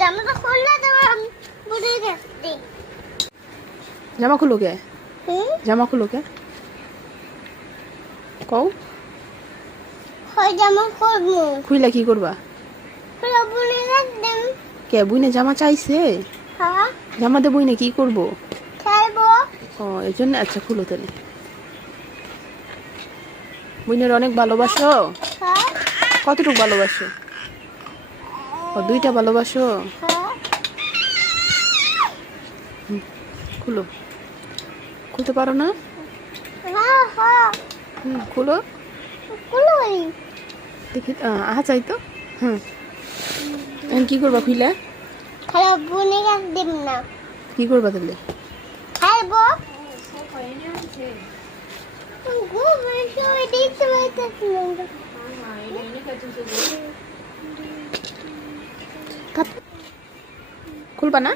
জামাটা খুললে দেবো বুড়ি গেছে জামা খুলো কে? জামা খুলো কে? কও হয় জামা খুলবো খুইলা কি করবা? খুলে বুড়ি গেছে কে বুইনে জামা চাইছে? হ্যাঁ জামা দে বুইনে কি করবো? খেলবো ও এই জন্য। আচ্ছা খুলো তাহলে। বুইনের অনেক ভালোবাসো? হ্যাঁ কতটুকু ভালোবাসো? ও দুইটা ভালোবাসো? হ্যাঁ খুলো। খুলতে পারো না? হ্যাঁ হ্যাঁ খুলো খুলে বলি দেখি। আহা চাই তো। এখন কি করবা খুইলা? খেলে বুড়ি গেছে দেব না কি করবা তাহলে? খেলবো ঘুমের সময় দেখতে পাইতেছি না খুলবা না?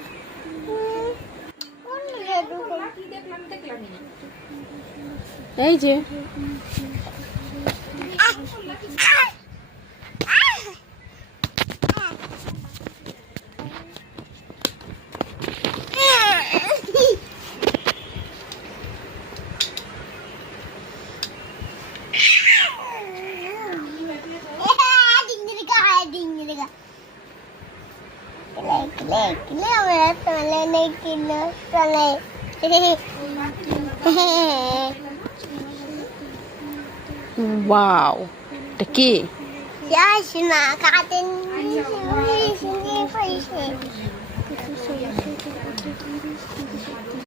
এই যে ওয়াও, এটা কি? Ja, ich mag den.